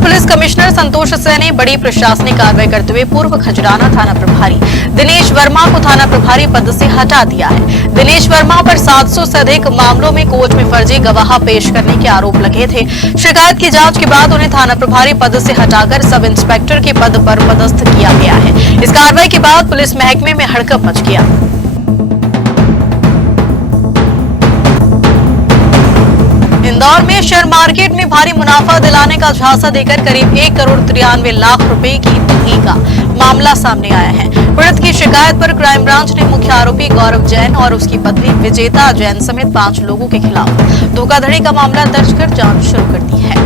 Police commissioner संतोष सैनी बड़ी प्रशासनिक कार्रवाई करते हुए पूर्व खजराना थाना प्रभारी दिनेश वर्मा को थाना प्रभारी पद से हटा दिया है। दिनेश वर्मा पर 700 से अधिक मामलों में कोर्ट में फर्जी गवाह पेश करने के आरोप लगे थे। शिकायत की जांच के बाद उन्हें थाना प्रभारी पद से हटाकर सब इंस्पेक्टर के पद पर पदस्थ किया गया है। इस कार्रवाई के बाद पुलिस महकमे में हड़कंप मच गया। इंदौर में शेयर मार्केट में भारी मुनाफा दिलाने का झांसा देकर करीब 1 करोड़ 93 लाख रुपए की ठगी का मामला सामने आया है। पीड़ित की शिकायत पर क्राइम ब्रांच ने मुख्य आरोपी गौरव जैन और उसकी पत्नी विजेता जैन समेत 5 लोगों के खिलाफ धोखाधड़ी का मामला दर्ज कर जांच शुरू कर दी है।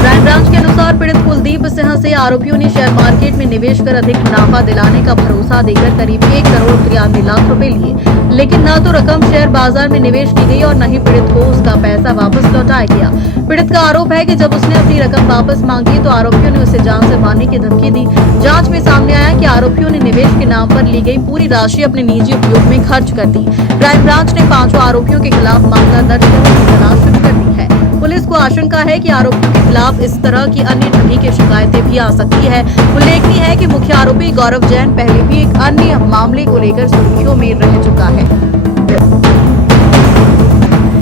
क्राइम ब्रांच के अनुसार पीड़ित कुलदीप सिंह से आरोपियों ने शेयर मार्केट में निवेश कर अधिक मुनाफा दिलाने का भरोसा देकर करीब 1 करोड़ 93 लाख रुपए लिए, लेकिन न तो रकम शेयर बाजार में निवेश की गई और न ही पीड़ित को उसका पैसा वापस लौटाया गया। पीड़ित का आरोप है कि जब उसने अपनी रकम वापस मांगी तो आरोपियों ने उसे जान से मारने की धमकी दी। जांच में सामने आया कि आरोपियों ने निवेश के नाम पर ली गई पूरी राशि अपने निजी उपयोग में खर्च कर दी। क्राइम ब्रांच ने 5 आरोपियों के खिलाफ मामला दर्ज कर उनकी तलाश शुरू कर दी है। पुलिस को आशंका है कि आरोपियों के खिलाफ इस तरह की अन्य ठगी की शिकायतें भी आ सकती है। उल्लेखनीय है कि मुख्य आरोपी गौरव जैन पहले भी एक अन्य मामले को लेकर सुर्खियों में रह चुका है।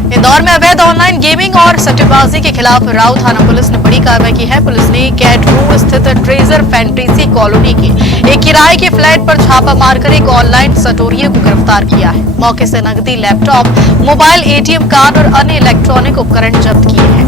इंदौर में अवैध ऑनलाइन गेमिंग और सट्टेबाजी के खिलाफ राव थाना पुलिस ने बड़ी कार्रवाई की है। पुलिस ने कैटरू स्थित ट्रेजर फैंटेसी कॉलोनी के एक किराए के फ्लैट पर छापा मारकर एक ऑनलाइन सटोरिये को गिरफ्तार किया है। मौके से नकदी, लैपटॉप, मोबाइल, एटीएम कार्ड और अन्य इलेक्ट्रॉनिक उपकरण जब्त किए हैं।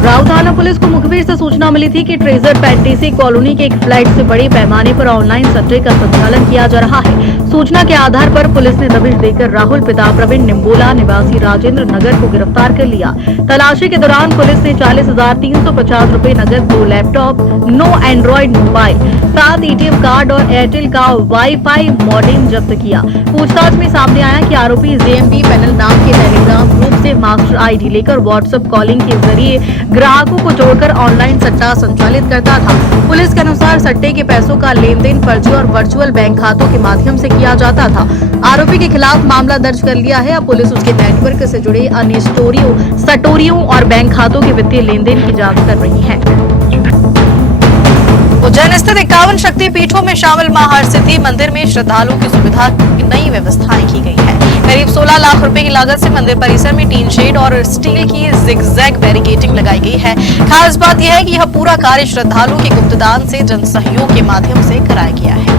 राव थाना पुलिस को मुखबिर से सूचना मिली थी कि ट्रेजर फैंटेसी कॉलोनी के एक फ्लैट से बड़े पैमाने पर ऑनलाइन सट्टे का संचालन किया जा रहा है। सूचना के आधार पर पुलिस ने दबिश देकर राहुल पिता प्रवीण निम्बोला निवासी राजेंद्र नगर को गिरफ्तार कर लिया। तलाशी के दौरान पुलिस ने 40,350 रुपए नकद, 2 laptop, 9 Android mobile, 7 ATM card और एयरटेल का वाईफाई मॉडेम जब्त किया। पूछताछ में सामने आया कि आरोपी जेएमबी पैनल नाम के टेलीग्राम ग्रुप से मास्टर आईडी लेकर व्हाट्सएप कॉलिंग के जरिए ग्राहकों को जोड़कर ऑनलाइन सट्टा संचालित करता था। पुलिस के अनुसार सट्टे के पैसों का लेन देन फर्जी और वर्चुअल बैंक खातों के माध्यम से किया जाता था। आरोपी के खिलाफ मामला दर्ज कर लिया है। अब पुलिस उसके नेटवर्क से जुड़े अन्य सटोरियों और बैंक खातों के वित्तीय लेन देन की जाँच कर रही है। उज्जैन स्थित 51 शक्ति पीठों में शामिल मां हरसिद्धि मंदिर में श्रद्धालुओं की सुविधा की नई व्यवस्थाएं की गई है। करीब 16 लाख रुपए की लागत से मंदिर परिसर में टीन शेड और स्टील की जिगजैग बैरिकेडिंग लगाई गई है। खास बात यह है कि यह पूरा कार्य श्रद्धालुओं के गुप्तदान से जन सहयोग के माध्यम से कराया गया है।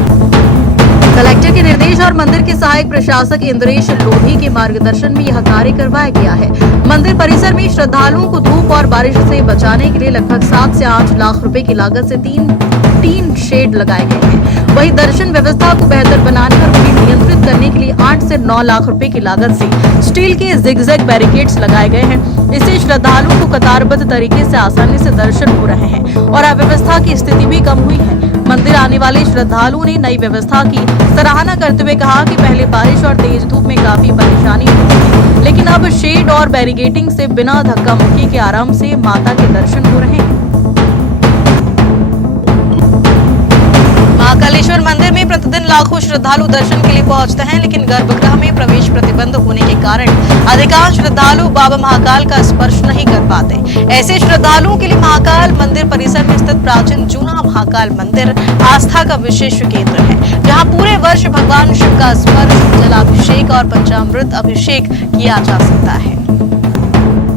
कलेक्टर के निर्देश और मंदिर के सहायक प्रशासक इंद्रेश लोधी के मार्गदर्शन में यह कार्य करवाया गया है। मंदिर परिसर में श्रद्धालुओं को धूप और बारिश से बचाने के लिए लगभग 7 से 8 लाख रुपए की लागत से 3 शेड लगाए गए हैं। वहीं दर्शन व्यवस्था को बेहतर बनाने और भीड़ नियंत्रित करने के लिए 8 से 9 लाख रुपए की लागत से स्टील के जिगजैग बैरिकेड्स लगाए गए हैं। इससे श्रद्धालुओं को कतारबद्ध तरीके से आसानी से दर्शन हो रहे हैं और अव्यवस्था की स्थिति भी कम हुई है। मंदिर आने वाले श्रद्धालुओं ने नई व्यवस्था की सराहना करते हुए कहा कि पहले बारिश और तेज धूप में काफी परेशानी होती थी, लेकिन अब शेड और बैरिकेडिंग से बिना धक्का मुक्की के आराम से माता के दर्शन हो रहे हैं। महाकालेश्वर मंदिर में प्रतिदिन लाखों श्रद्धालु दर्शन के लिए पहुंचते हैं, लेकिन गर्भगृह में प्रवेश प्रतिबंध होने के कारण अधिकांश श्रद्धालु बाबा महाकाल का स्पर्श नहीं कर पाते। ऐसे श्रद्धालुओं के लिए महाकाल मंदिर परिसर में स्थित प्राचीन जूना महाकाल मंदिर आस्था का विशेष केंद्र है, जहां पूरे वर्ष भगवान शिव का स्पर्श, जलाभिषेक और पंचामृत अभिषेक किया जा सकता है।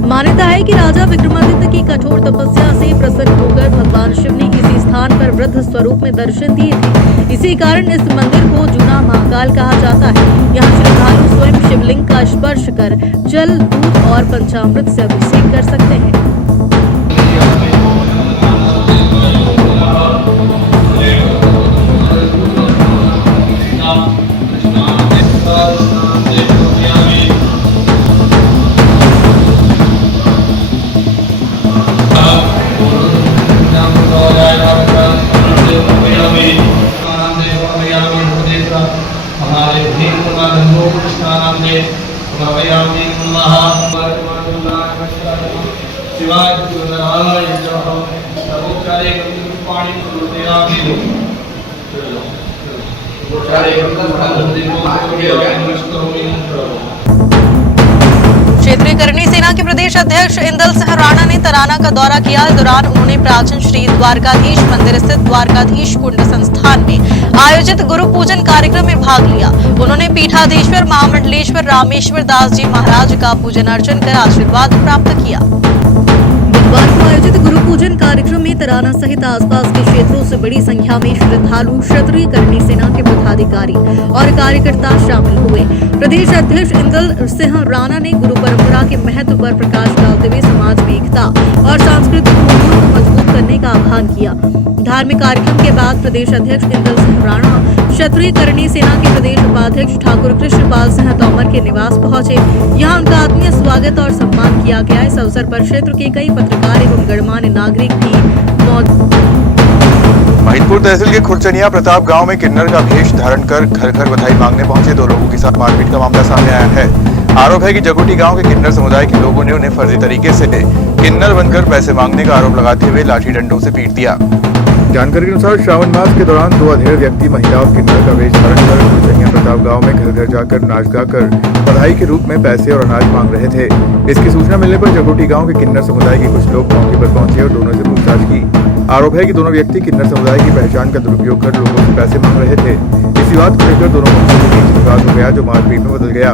मान्यता है कि राजा विक्रमादित्य की कठोर तपस्या से प्रसन्न होकर भगवान शिव ने इसी स्थान पर वृद्ध स्वरूप में दर्शन दिए थे। इसी कारण इस मंदिर को जूना महाकाल कहा जाता है। यहाँ श्रद्धालु स्वयं शिवलिंग का स्पर्श कर जल, दूध और पंचामृत से अभिषेक कर सकते हैं। क्षेत्रीय करणी सेना के प्रदेश अध्यक्ष इंदल सिंह राणा ने तराना का दौरा किया। इस दौरान उन्होंने प्राचीन श्री द्वारकाधीश मंदिर स्थित द्वारकाधीश कुंड संस्थान में आयोजित गुरु पूजन कार्यक्रम में भाग लिया। उन्होंने पीठाधीश्वर महामंडलेश्वर रामेश्वर दास जी महाराज का पूजन अर्चन कर आशीर्वाद प्राप्त किया। बुधवार को आयोजित गुरु पूजन कार्यक्रम में तराना सहित आसपास के क्षेत्रों से बड़ी संख्या में श्रद्धालु, क्षत्रिय करणी सेना के पदाधिकारी और कार्यकर्ता शामिल हुए। प्रदेश अध्यक्ष इंदल सिंह राणा ने गुरु परंपरा के महत्व पर प्रकाश डालते हुए समाज में एकता और सांस्कृतिक मूल्यों को मजबूत करने का आह्वान किया। धार्मिक कार्यक्रम के बाद प्रदेश अध्यक्ष इंदल सिंह राणा क्षत्रिय करणी सेना के प्रदेश उपाध्यक्ष ठाकुर कृष्णपाल सिंह तोमर के निवास पहुंचे। यहां उनका आत्मीय स्वागत और सम्मान किया गया। इस अवसर पर क्षेत्र के कई पत्रकार एवं गणमान्य नागरिक भी मौजूद। महिदपुर तहसील के खुरचनिया प्रताप गांव में किन्नर का भेष धारण कर घर घर बधाई मांगने पहुंचे 2 लोगों के साथ मारपीट का मामला सामने आया है। आरोप है कि जगोटी गांव के किन्नर समुदाय के लोगों ने उन्हें फर्जी तरीके से किन्नर बनकर पैसे मांगने का आरोप लगाते हुए लाठी डंडों से पीट दिया। जानकारी के अनुसार श्रावण मास के दौरान 2 अधेड़ व्यक्ति महिला और किन्नर का वेश धारण कर खुरचनिया प्रताप गांव में घर घर जाकर नाच गाकर बधाई के रूप में पैसे और अनाज मांग रहे थे। इसकी सूचना मिलने पर जगोटी गांव के किन्नर समुदाय के कुछ लोग मौके पर पहुंचे और दोनों से पूछताछ की। आरोप है कि दोनों व्यक्ति किन्नर समुदाय की पहचान का दुरुपयोग कर लोगों से पैसे मांग रहे थे। इसी बात को लेकर दोनों पक्षों के बीच विवाद हो गया, जो मारपीट में बदल गया।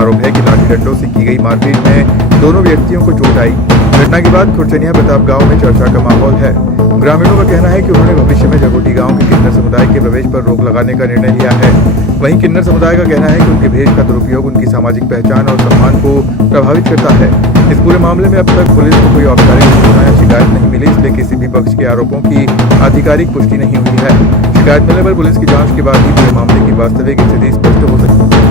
आरोप है कि लाठी डंडों से की गई मारपीट में दोनों व्यक्तियों को चोट आई। घटना के बाद खुरचनिया प्रताप गांव में चर्चा का माहौल है। ग्रामीणों का कहना है कि उन्होंने भविष्य में जगोटी गांव के किन्नर समुदाय के प्रवेश पर रोक लगाने का निर्णय लिया है। वहीं किन्नर समुदाय का कहना है कि उनके भेष का दुरुपयोग उनकी सामाजिक पहचान और सम्मान को प्रभावित करता है। इस पूरे मामले में अब तक पुलिस को कोई औपचारिक सूचना या शिकायत नहीं मिली, इसलिए किसी भी पक्ष के आरोपों की आधिकारिक पुष्टि नहीं हुई है। शिकायत मिलने पर पुलिस की जांच के बाद ही पूरे मामले की वास्तविक स्थिति स्पष्ट हो सकती है।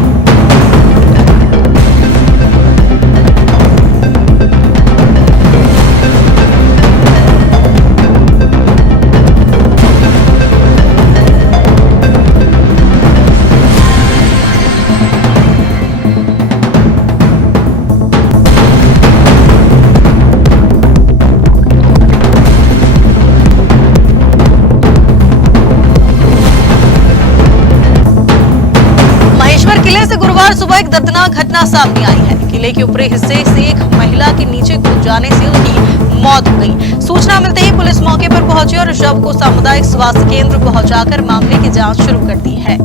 किले से गुरुवार सुबह एक दर्दनाक घटना सामने आई है। किले के ऊपरी हिस्से से एक महिला के नीचे कूद जाने से उसकी मौत हो गई। सूचना मिलते ही पुलिस मौके पर पहुंची और शव को सामुदायिक स्वास्थ्य केंद्र पहुंचाकर मामले की जांच शुरू कर दी है।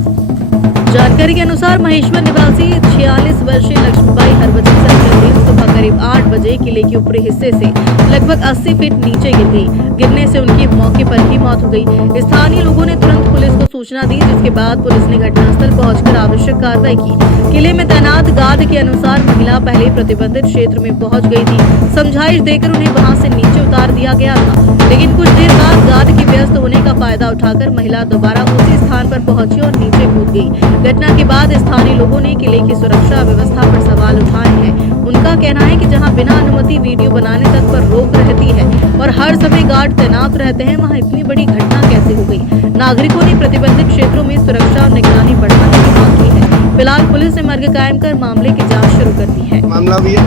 जानकारी के अनुसार महेश्वर निवासी 46 वर्षीय लक्ष्मीबाई हरभजन सिंह सुबह करीब 8 बजे किले के ऊपरी हिस्से से लगभग 80 फीट नीचे गिर गई। गिरने से उनकी मौके पर ही मौत हो गई। स्थानीय लोगों ने तुरंत पुलिस को सूचना दी, जिसके बाद पुलिस ने घटनास्थल पहुंचकर आवश्यक कार्रवाई की। किले में तैनात गार्ड के अनुसार महिला पहले प्रतिबंधित क्षेत्र में पहुंच गई थी। समझाइश देकर उन्हें वहां से नीचे उतार दिया गया था, लेकिन कुछ देर बाद गार्ड के व्यस्त होने का फायदा उठाकर महिला दोबारा उसी स्थान पर पहुंची और नीचे कूद गई। घटना के बाद स्थानीय लोगों ने किले की सुरक्षा व्यवस्था पर सवाल उठाए हैं। उनका कहना है कि जहां बिना अनुमति वीडियो बनाने तक पर रोक रहती है और हर समय गार्ड तैनात रहते हैं, वहां इतनी बड़ी घटना कैसे हो गई। नागरिकों ने प्रतिबंधित क्षेत्रों में सुरक्षा और निगरानी बढ़ाने की मांग की है। फिलहाल पुलिस ने मर्ग कायम कर मामले की जाँच शुरू कर दी है। मामला भी है,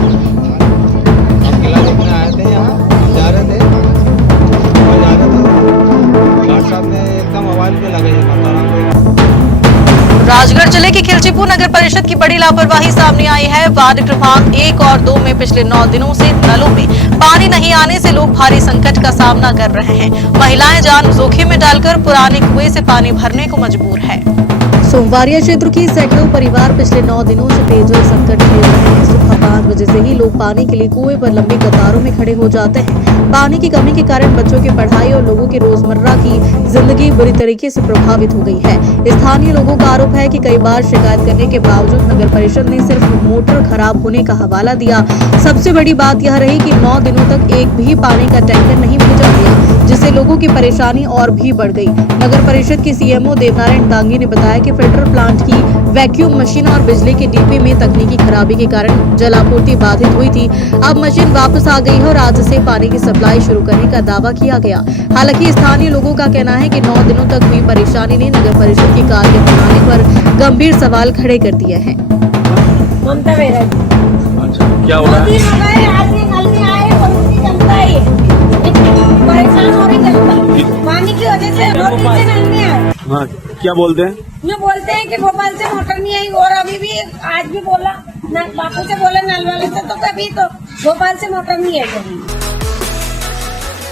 हम किला देखने आए थे, यहाँ जा रहे थे, गार्ड साहब ने एकदम मोबाइल पे लगे। राजगढ़ जिले की खिलचीपुर नगर परिषद की बड़ी लापरवाही सामने आई है। वार्ड क्रमांक 1 और 2 में पिछले 9 दिनों से नलों में पानी नहीं आने से लोग भारी संकट का सामना कर रहे हैं। महिलाएं जान जोखिम में डालकर पुराने कुएं से पानी भरने को मजबूर है। सोमवारिया क्षेत्र की सैकड़ों परिवार पिछले 9 दिनों से पेयजल संकट झेल रहे हैं। सुबह 5 बजे से ही लोग पानी के लिए कुएं पर लंबी कतारों में खड़े हो जाते हैं। पानी की कमी के कारण बच्चों की पढ़ाई और लोगों की रोजमर्रा की जिंदगी बुरी तरीके से प्रभावित हो गई है। स्थानीय लोगों का आरोप है कि कई बार शिकायत करने के बावजूद नगर परिषद ने सिर्फ मोटर खराब होने का हवाला दिया। सबसे बड़ी बात यह रही कि 9 दिनों तक एक भी पानी का टैंकर नहीं भेजा गया, जिससे लोगों की परेशानी और भी बढ़ गई। नगर परिषद के सीएमओ देवनारायण दांगी ने बताया कि फिल्टर प्लांट की वैक्यूम मशीन और बिजली की डीपी में तकनीकी खराबी के कारण जलापूर्ति बाधित हुई थी। अब मशीन वापस आ गई है और आज से पानी की सप्लाई शुरू करने का दावा किया गया। हालांकि स्थानीय लोगों का कहना है कि 9 दिनों तक हुई परेशानी ने नगर परिषद की कार्य प्रणाली पर गंभीर सवाल खड़े कर दिए हैं। क्या हो रहा है? परेशान हो रही जनता पानी की वजह से और नीचे नहीं आए। हाँ, क्या बोलते हैं? ये बोलते हैं कि भोपाल से मोटर नहीं आई और अभी भी आज भी बोला बापू से बोला नल वाले से तो कभी तो भोपाल से मोटर नहीं आई कभी।